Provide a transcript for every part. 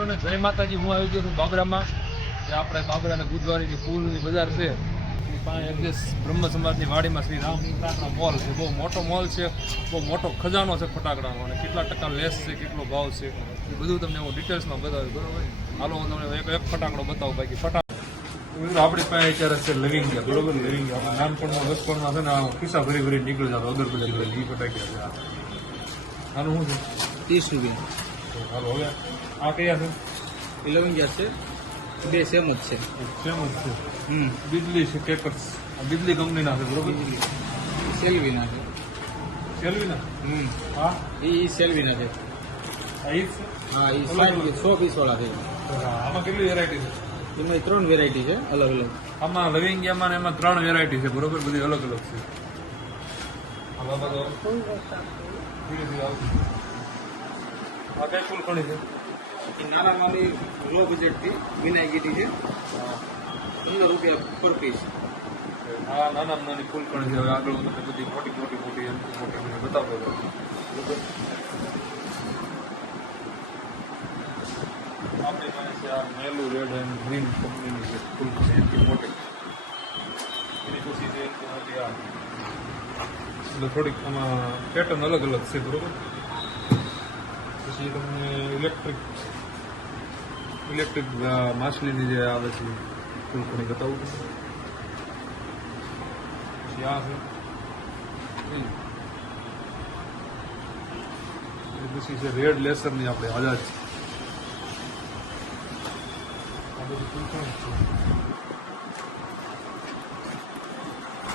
મિત્રોને જય માતાજી. હું આવી ગયો છું બાબરામાં, જે આપણે બાબરાના ગુરુદ્વારાની પુલની બજાર છે. બ્રહ્મ સમાજની વાડીમાં શ્રી રામ ફટાકડા મોલ છે. બહુ મોટો મોલ છે, બહુ મોટો ખજાનો છે ફટાકડાનો અને કેટલા ટકા લેસ છે, કેટલો ભાવ છે, એ બધું તમને હું ડિટેલ્સમાં બતાવ્યું બરોબર? હાલો, હું તમને એક એક ફટાકડો બતાવું બાકી. ફટાક આપણી પાસે અત્યારે છે લવિંગિયા, બરોબર? લવિંગિયા, આપણે નાનપણમાં, બચપણમાં છે ને ખિસ્સા ભરી ભરી નીકળી જતો અગરબત્તી ફટાક્યા છે. આનું શું ત્રીસ રૂપિયા છે હાલો હવે આ કયા છે? ઇલેવન છે. બે સેમ જ છે. સેમ જ છે. હમ. બિજલી છે કેકર્સ આ બિજલી કંપનીના છે બરોબર? સેલવીના છે. સેલવીના? હમ. હા? એ સેલ્વીના છે. હા એ અલગ. સો પીસ વાળા છે આમાં કેટલી વેરાયટી છે? એમાં ત્રણ વેરાયટી છે અલગ અલગ. આમાં લવિંગિયામાં એમાં ત્રણ વેરાયટી છે બરોબર? બધી અલગ અલગ છે. ધીરે ધીરે આવશે. ફૂલ ખણી છે. એ નાના માલી લો બજેટથી વિનાયગીટી છે. પંદર રૂપિયા પર પીસ આ નાના નાની ખણી છે. હવે આગળ હું તમને બધી મોટી મોટી મોટી મોટી મને બતાવતો જાઉં. આપણી પાસે આ મેલું રેડ એન્ડ ગ્રીન કંપનીની છે ખણી મોટી. એની પછી છે મોટી આ. થોડીક આમાં પેટર્ન અલગ અલગ છે બરોબર? પછી તમને ઇલેક્ટ્રિક ઇલેક્ટ્રિક માછલીની જે આવે છે ખણી બતાવું? પછી આ છે. પછી છે રેડ લેસરની આપણે આઝાદ. છે આ બધી ફૂલ ખણી છે.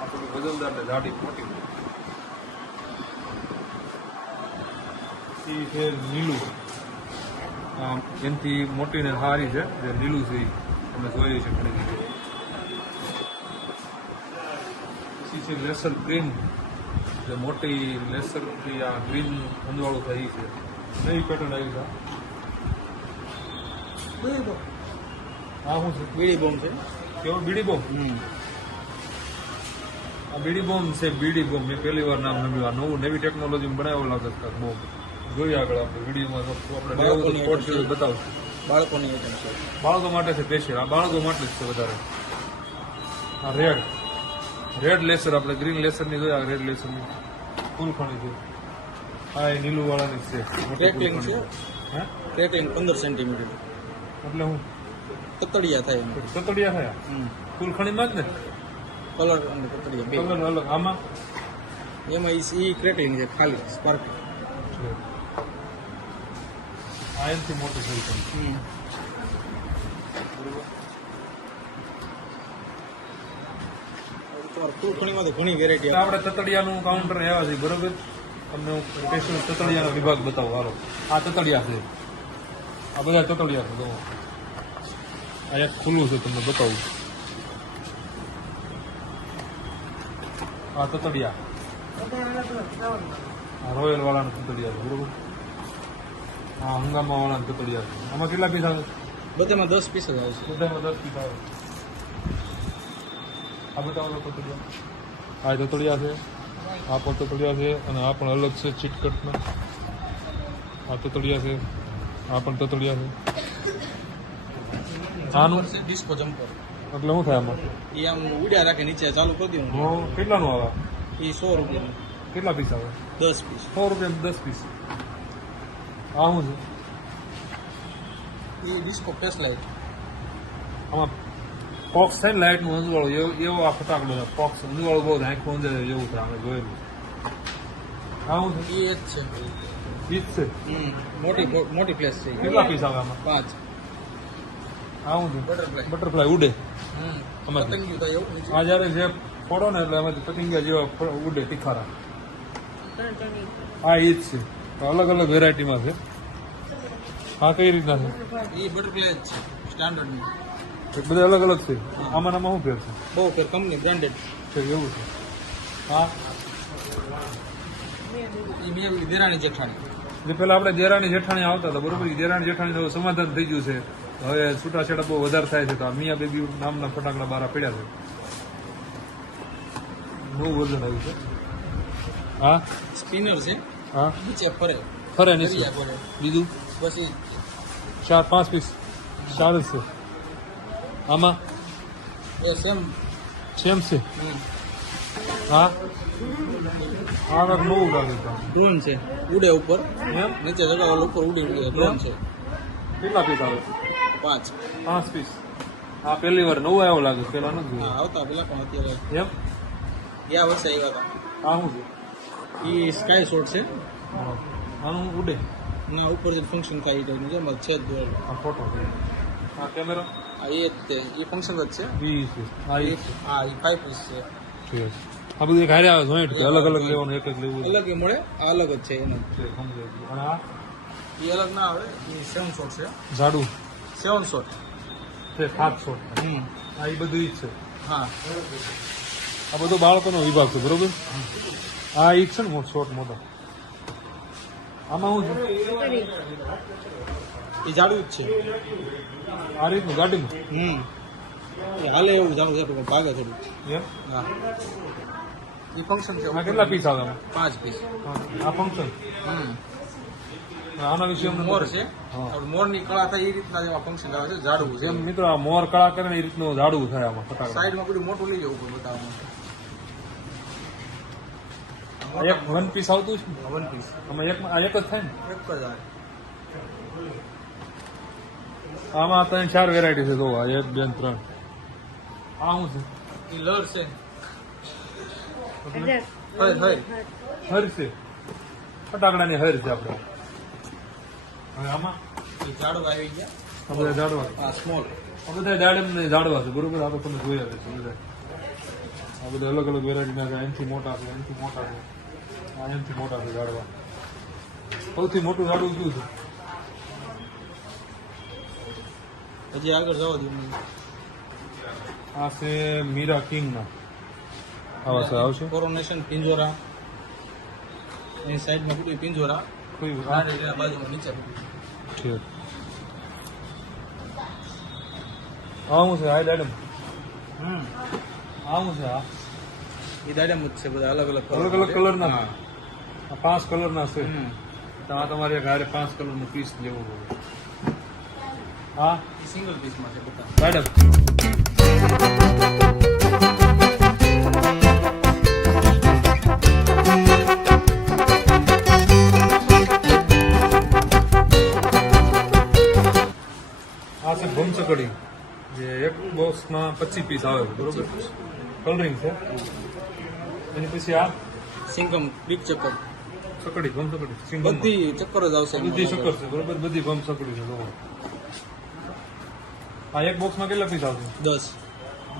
આ થોડી ને જાડી મોટી ઈ છે નીલું આમ એનથી મોટી ને સારી છે જે લીલું છે એ તમે જોઈ છે ઘણી પછી છે લેસર ગ્રીન. જે મોટી લેસરથી આ ગ્રીન ઊંધવાળું થઈ છે. નવી પેટર્ન આવી છે હા? શું છે? બીડી બોમ્બ છે કેવો? બીડી બોમ્બ આ બીડી બોમ્બ છે બીડી બોમ્બ મેં પહેલી વાર નામ નમ્યું આ નવું નવી ટેકનોલોજી બનાવ્યો લાગે બોમ્બ જોઈએ આગળ આપણે વિડીયોમાં બતાવશું બાળકોની આઈટમ છે. બાળકો માટે છે સ્પેશિયલ આ બાળકો માટે જ છે વધારે. આ રેડ રેડ લેસર આપણે ગ્રીન લેસરની જોઈએ આ રેડ લેસરની ફૂલ ખણી છે. હા એ નીલું વાળાની છે. મોટી છે? હે? ક્રેકલિંગ પંદર સેન્ટીમીટર એટલે હું? તતડિયા થાય તતડિયા થયા? હમ. ફૂલ ખણીમાં જ ને? કલર અને તતડિયા બે. કલર અલગ. આમાં? એમાં એ ક્રેકલિંગ છે ખાલી સ્પાર્ક છે. આ એનથી મોટી ફૂલ ખણી હમ બરોબર તમારે ફૂલખણીમાં તો ઘણી વેરાયટી એટલે આપણે તતડિયાનું કાઉન્ટર આવ્યા છે બરોબર? તમને હું સ્પેશિયલ તતડિયાનો વિભાગ બતાવો. હાલો. આ તતડિયા છે. આ બધા તતડિયા છે જો આ એક ખુલ્લું છે તમને બતાવું. આ તતડિયા. રોયલ વાળાનું તતડિયા છે બરોબર? આ હંગામા વાળાનું તતડિયા છે આમાં કેટલા પીસ આવે? બધામાં દસ પીસ જ આવશે બધામાં દસ પીસ આવે. આ બતાવો તો તતડિયા આ તતડિયા છે. આ પણ છે અને આ પણ અલગ છે ચીટકટના આ તતડિયા છે. આ પણ તતડિયા છે. આનું? છે ડિસ્કો જમ્પર. એટલે શું થાય આમાં? એ આમ ઉડ્યા રાખે નીચે ચાલુ કરી દઉં કેટલાનું આવે? એ સો રૂપિયાનું. કેટલા પીસ આવે? દસ પીસ. સો રૂપિયા દસ પીસ. આ છું. છે એ ડિસ્કો ફેસ લાઈટ આમાં પોક્સ થાય ને લાઇટનું અંજવાળું એવો એવો આ ફટાકડો છે પોક્સ અંજવાળું બહુ આંખું અંજાય એવું થાય અમે જોયેલું. શું છે? એ જ છે. ઈ જ છે? હમ. મોટી મોટી પ્લેસ છે. કેટલા પીસ આવે આમાં? પાંચ. આવું છે? બટરફ્લાય બટરફ્લાય ઉડે. હમ. પતંગિયું થાય એવું જ્યારે જે ફોડો ને એટલે એમાંથી પતંગિયા જેવા ઉડે તીખારા હા એ જ છે. તો અલગ અલગ વેરાયટીમાં છે. હા કઈ રીતના છે? એ બટરફ્લાય છે સ્ટાન્ડર્ડ એ બધા અલગ અલગ છે. આમાં આમાં શું ફેર છે? બહુ ફેર કંપની બ્રાન્ડેડ છે એવું છે. હા. એ બે દેરાણી જેઠાણી. જે પેલા આપણે દેરાણી જેઠાણી આવતા હતા બરોબર? દેરાણી જેઠાણી સમાધાન થઈ ગયું છે. હવે છૂટાછેડા બહુ વધારે થાય છે તો આ મિયા બેબી નામના ફટાકડા બારા પડ્યા છે. બહુ વજન આવ્યું છે. હા? સ્પિનર છે. હા? નીચે ફરે. ફરે નીચે. બીજું? પછી ચાર પાંચ પીસ ચાર છે. આમાં? એ સેમ સેમ છે. હા? આ કંઈક નવું ડ્રોન છે. ઉડે ઉપર. એમ? નીચે જગાવેલ ઉપર ઉડી ઉડી ડ્રોન છે. કેટલા પીસ આવે? પાંચ. પાંચ પીસ આ પહેલી વાર નવું આવ્યો લાગે પેલા નથી આવતા પેલા પણ અત્યારે એમ? ગયા વર્ષે આવ્યા હતા. આ શું છે? એ સ્કાય શોટ છે. હા. આનું ઉડે. ના ઉપર જે ફંક્શન એ ટાઈપનું છે એમાં છે જ દોડ આ ફોટો છે. આ કેમેરો આ એ જ તે એ ફંક્શન જ છે. ઈ છે. આ ઈ છે. હા એ ફાઈવ પીસ છે. ઠીક છે. આ બધું એક હારે આવે જોઈન્ટ અલગ અલગ લેવાનું એક એક લેવું. અલગ એ મળે આ અલગ જ છે એનો. અને આ? એ અલગ ના આવે એ સેવન શોટ છે. ઝાડુ સેવન શોટ છે સાત શોટ હમ. આ ઈ બધું જ છે. હા. આ બધો બાળકોનો વિભાગ છે બરોબર? આ ઈ જ છે ને હું શોટ મોટો આમાં હું એ જાડું જ છે. આ રીતનું ગાડીમાં હમ. એ હાલે એવું જાડું છે પણ ભાગે થોડું. હા. એ ફંક્શન છે. કેટલા પીસ આવે? પાંચ પીસ આ ફંક્શન હમ. આના વિશે મોર છે. મોરની કળા થાય એ રીતના જેવા ફંક્શન આવે છે ઝાડવું જેમ મિત્રો આ મોર કળા કરે ને એ રીતનું ઝાડવું થાય આમાં સાઈડમાં બધું મોટું લઈ જવું પડે બતાવવા એક વન પીસ આવતું છે ને? વન પીસ આમાં એક આ એક જ થાય ને? એક જ આવે. આમાં ત્રણ ચાર વેરાયટી છે જોવા એક બે ત્રણ. આ શું એ લર છે. છે હય હય. હર છે. ફટાકડાની હર છે આપણે. હવે આમાં? એ જાડવા આવી ગયા. આ બધા ઝાડવા આ સ્મોલ આ બધા દાડમ ને ઝાડવા છે બરોબર? આ તો તમે જોયા છે બધા. આ બધા અલગ અલગ વેરાયટીના છે એનથી મોટા છે એનથી મોટા છે. એનથી મોટા છે ઝાડવા સૌથી મોટું ઝાડવું કયું છે? હજી આગળ જવા દઉં આ છે મીરા કિંગના. આવા સર આવશે? કોરોનેશન પિંજોરા. એની સાઈડમાં બધું પિંજોરા. કોઈ બાજુમાં નીચે ઠીક. આવું છે આ દાડમ? હમ. આવું છે હા એ દાડમ જ છે બધા અલગ અલગ અલગ અલગ કલરના હા. પાંચ કલરના છે. હમ. તો આ તમારે ઘરે પાંચ કલરનું પીસ લેવું પડે હા? એ સિંગલ પીસમાં છે બધા મેડમ આ છે ભમસકડી. જે એક બોક્સમાં પચીસ પીસ આવે બરોબર? કલરિંગ છે. એની પછી આ? સિંગમ બીક ચક્કર. સકડી ભમસકડી સકડી બધી ચક્કર જ આવશે બધી ચક્કર છે બરોબર? બધી ભમસકડી છે જોવો. આ એક બોક્સમાં કેટલા પીસ આવશે? દસ.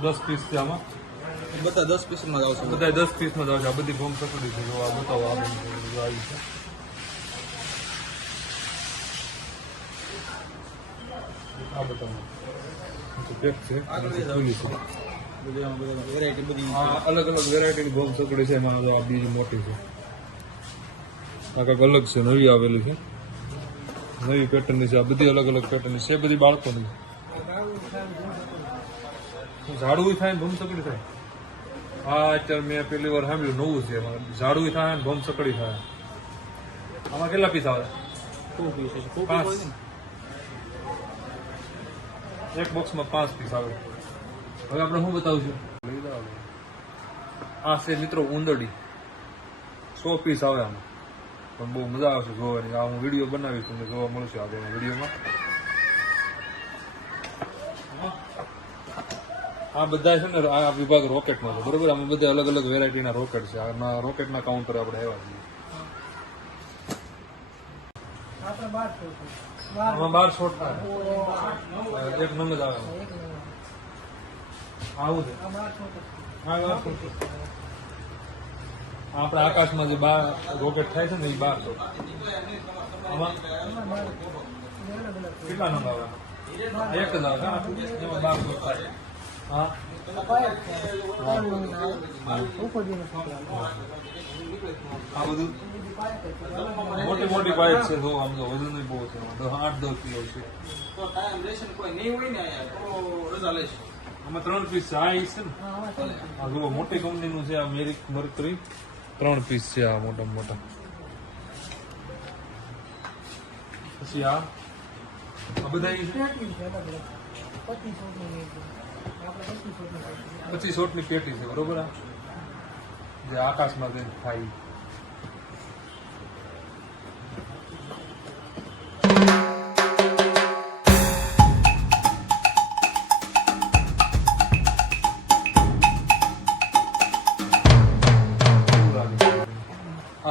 દસ પીસ છે આમાં? બધા દસ પીસમાં જ આવશે. બધા દસ પીસમાં જ આવશે. આ બધી ભમ સકડી છે આ બતાવો આ બધું આવી છે આ બતાવો. પેક છે છે. વેરાયટી અલગ અલગ વેરાયટીની ભમ સકડી છે એમાં આ બીજી મોટી છે. આ કંઈક અલગ છે નવી આવેલી છે. નવી પેટર્નની છે આ બધી અલગ અલગ પેટર્નની છે બધી બાળકોની. ઝાડવું થાય ને ભમ સકડી થાય. હા અત્યારે મેં પેલી વાર સાંભળ્યું નવું છે ઝાડવું થાય ને ભમ સકડી થાય. આમાં કેટલા પીસ આવે. એક બોક્સમાં પાંચ પીસ આવે. હવે આપણે શું છું આ છે મિત્રો ઉંદરડી સો પીસ આવે આમાં. પણ બહુ મજા આવશે જોવાની. આ હું વીડિયો બનાવીશ તમને જોવા મળશે આગળના વિડીયોમાં. આ બધા છે ને, આ વિભાગ રોકેટમાં છે, બરોબર? આમાં બધા અલગ અલગ વેરાયટીના રોકેટ છે. આના રોકેટના કાઉન્ટર આપણે આવ્યા છીએ. આમાં બાર શોટ એક નંબર આવે. આવું છે. આપણે આકાશમાં જે બાર રોકેટ થાય છે ને એ બાર શોટ આમાં કેટલા નંબર આવે? એક જ આવે. એમાં બાર શોટ થાય. હા. આ બધું મોટી મોટી પાઇપ છે તો આમ તો વજન બહુ છે. દસ આઠ દસ કિલો છે. આમાં ત્રણ પીસ છે આ છે ને. આ મોટી કંપનીનું છે આ મેરિક મર્કરી ત્રણ પીસ છે આ મોટા મોટા. પછી આ? આ બધા પચીસ વોટની પેટી છે, બરોબર આ? જે આકાશમાં જઈને થાય.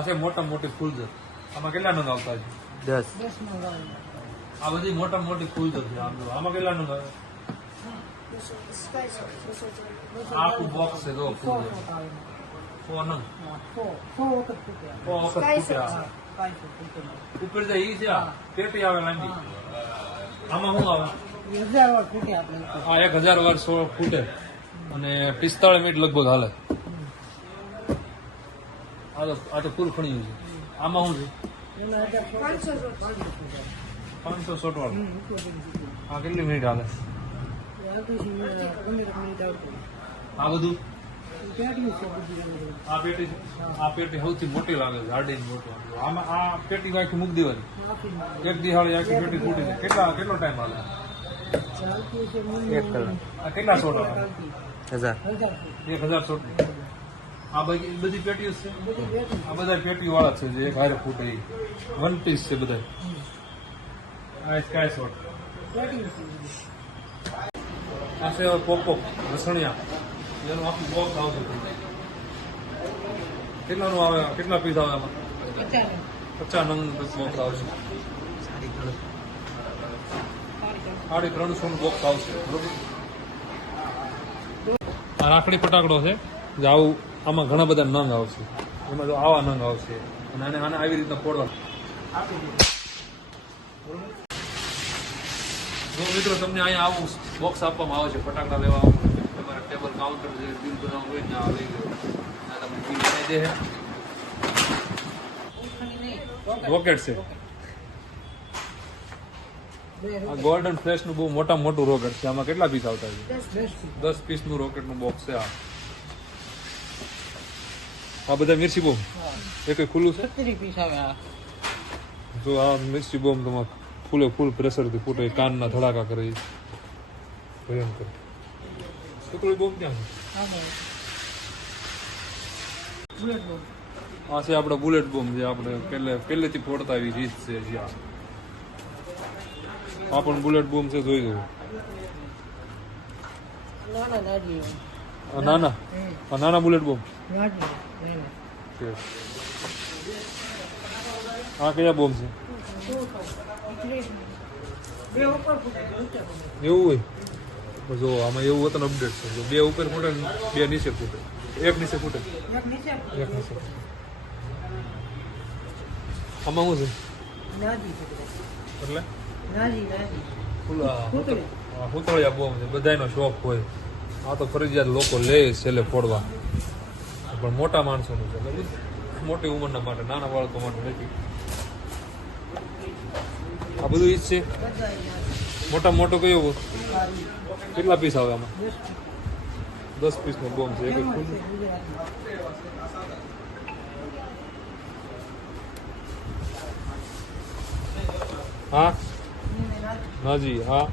છે મોટા મોટી ફૂલ છે. આમાં કેટલા નંગ આવતા છે? દસ. આ બધી મોટા મોટી ફૂલ છે આમ કેટલા નંગ આવે આખું બોક્સ છે જો ફૂલ સો નંગ ઉપર જાય ઈ છે આ પેટી આવે લાંબી. આમાં શું આવે? એક હજાર વાર સો ફૂટે. અને પિસ્તાળીસ મિનિટ લગભગ હાલે. આ તો આ તો ખણી છે. આમાં શું છે? પાંચસો સોટ વાળું. આ કેટલી મિનિટ હાલે? આ બધું? આ પેટી આ પેટી સૌથી મોટી લાગે છે ને મોટી આમાં આ પેટી આખી મૂકી દેવાની. એક દિહાળી આખી પેટી ફૂટી જાય. કેટલા કેટલો ટાઈમ હાલે? કેટલા સોટ હજાર. એક હજાર સોટ આ બધી બધી પેટીઓ છે? આ બધા પેટી વાળા છે જે એક હારે ફૂટે. વન પીસ છે બધા. આ સ્કાય શોટ. આ છે પોપો રસણિયા એનું આખું બોક્સ આવશે કેટલાનું આવે? કેટલા પીસ આવે આમાં? પચાસ નંગ બોક્સ આવશે. સાડી ત્રણસો નું બોક્સ આવશે. બરોબર? રાખડી ફટાકડો છે. જે આવું આમાં ઘણા બધા નંગ આવશે. એમાં જો આવા નંગ આવશે. અને આને આને આવી રીતના ફોડવા. જો મિત્રો, તમને અહીંયા આવું બોક્સ આપવામાં આવે છે, ફટાકડા લેવા. તમારા ટેબલ કાઉન્ટર જે બિલ બનાવવું હોય ત્યાં લઈ આ તમને બિલ બનાવી દે. રોકેટ છે. આ ગોલ્ડન ફ્લેશનું બહુ મોટા મોટું રોકેટ છે. આમાં કેટલા પીસ આવતા છે. દસ પીસનું રોકેટનું બોક્સ છે આ. આ બધા મિર્ચી. એ કઈ ખુલ્લું છે? જો આ મિર્ચી બોમ્બ તમારે ફૂલે ફૂલ પ્રેશરથી ફૂટે કાનના ધડાકા કરે ભયંકર. સુતળી બોમ ક્યાં. આ છે આપણે બુલેટ બોમ્બ જે આપણે પહેલે પહેલેથી ફોડતા આવી રીત છે જે આ. પણ બુલેટ બોમ્બ છે જોઈ લો. નાના નાના? નાના બુલેટ બોમ્બ? આ કયા બોમ્બ છે. એવું હોય જો આમાં એવું હતું અપડેટ છે બે ઉપર ફૂટે બે નીચે ફૂટે એક નીચે ફૂટે એક નીચે આમાં શું છે એટલે હુતળિયા બોમ્બ છે બધાયનો શોખ હોય આ તો ફરજિયાત લોકો લે છેલ્લે ફોડવા પણ મોટા માણસોનું છે? મોટી ઉંમરના માટે, નાના બાળકો માટે નથી આ બધું ઈ જ છે. મોટા મોટો કયો કેટલા પીસ આવે આમાં દસ પીસનો બોમ્બ છે. હા. નાજી હા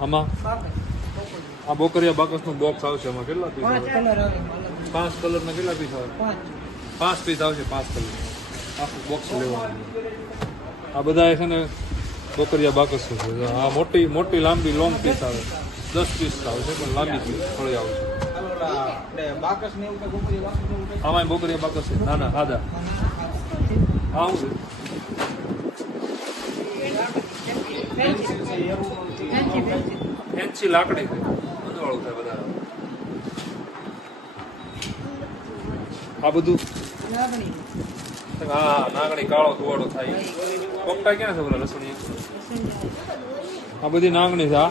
આમાં આ બોકરિયા બાકસનો બોક્સ આવશે આમાં કેટલા પીસ આવે પાંચ કલરના કેટલા પીસ આવે? પાંચ. પીસ આવશે પાંચ કલર. આખું બોક્સ લેવાનું. આ બધા છે ને બકરિયા બાકસ છે. આ મોટી મોટી લાંબી લોંગ પીસ આવે. દસ પીસ આવશે પણ લાંબી પીસ ફળી આવશે. આમાં બોકરિયા બાકસ છે. ના ના સાદા હા હું ફેન્સી છે લાકડી છે. થાય બધા આ બધું? હા નાગણી કાળો ધોવાળો થાય. કોકટા ક્યાં છે બોલા લસણી આ બધી નાગણી છે આ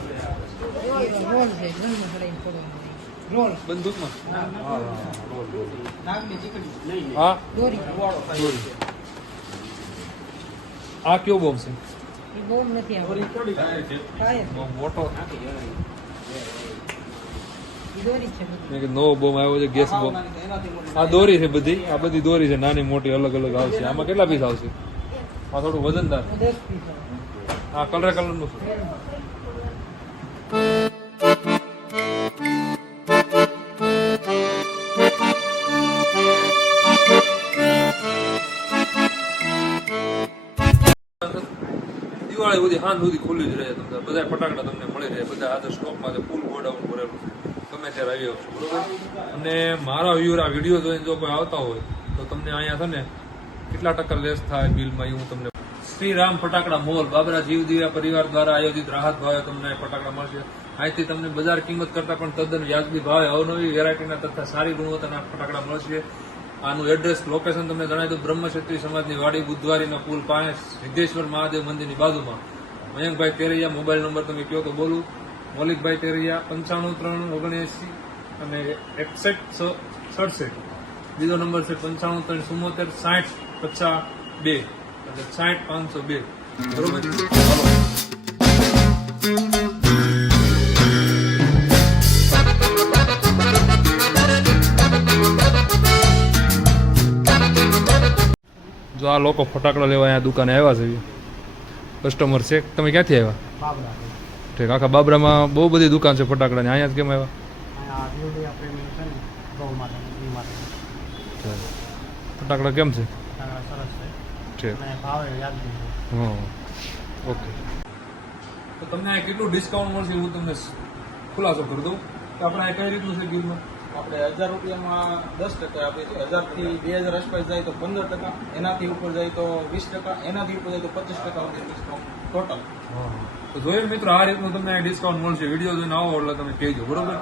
રોલ બંદૂકમાં? હા. હા દોરી દોરી આ કયો બોમ્બ છે? એ બોમ્બ નથી મોટો એ દોરી છે બધી મેં કીધું નવો બોમ્બ આવ્યો છે ગેસ બોમ્બ આ દોરી છે બધી આ બધી દોરી છે નાની મોટી અલગ અલગ આવશે. આમાં કેટલા પીસ આવશે? આ થોડું વજનદાર. હા કલરે કલરનું છે. દિવાળી સુધી હાન સુધી ખુલ્લી જ રહે તમને. બધા ફટાકડા તમને મળી રહે. બધા હાજર સ્ટોકમાં છે ફૂલ ગોડાઉન ભરેલું છે. ગમે ત્યારે આવી આવશો, બરોબર? અને મારા વ્યુઅર વીડિયો જોઈને જો કોઈ આવતા હોય, તો તમને અહીંયા છે ને કેટલા ટકા લેસ થાય બિલમાં એ હું તમને શ્રી રામ ફટાકડા મોલ, બાબરા જીવદીવા પરિવાર દ્વારા આયોજિત રાહત ભાવે તમને ફટાકડા મળશે. અહીંથી તમને બજાર કિંમત કરતા પણ તદ્દન વ્યાજબી ભાવે. અવનવી વેરાયટીના તથા સારી ગુણવત્તાના ફટાકડા મળશે. આનું એડ્રેસ લોકેશન તમને જણાવી દઉં બ્રહ્મક્ષત્રી સમાજની વાડી, બુધવારીના પુલ પાસે સિદ્ધેશ્વર મહાદેવ મંદિરની બાજુમાં. મયંકભાઈ કેરૈયા મોબાઈલ નંબર તમે કહો તો બોલું. મૌલિકભાઈ તેરૈયા પંચાણું, ત્રણ, ઓગણએંસી અને એકસઠ સડસઠ. બીજો નંબર છે પંચાણું, ત્રણ ચુમ્મોતેર સાઠ, પચાસ, બે. એટલે સાઠ, પાંચસો બે. બરોબર? જો આ લોકો ફટાકડા લેવા અહીંયા દુકાને આવ્યા છે કસ્ટમર છે, તમે ક્યાંથી આવ્યા? ઠીક. આખા બાબરામાં બહુ બધી દુકાન છે ફટાકડાની અહીંયા જ કેમ આવ્યા? ફટાકડા કેમ છે? સરસ છે. ઠીક. હા. ઓકે. તો તમને આ કેટલું ડિસ્કાઉન્ટ મળશે હું તમને ખુલાસો કરી દઉં. કે આપણે આ કઈ રીતનું છે ગીરમાં આપણે હજાર રૂપિયામાં દસ ટકા આપીએ હજારથી બે હજાર આસપાસ જાય તો પંદર ટકા. એનાથી ઉપર જાય તો વીસ ટકા. એનાથી ઉપર જાય તો પચીસ ટકા સુધી ડિસ્કાઉન્ટ ટોટલ તો જોયું મિત્રો, આ રીતનું તમને ડિસ્કાઉન્ટ મળશે. વીડિયો જોઈને આવો એટલે તમે કહેજો, બરોબર?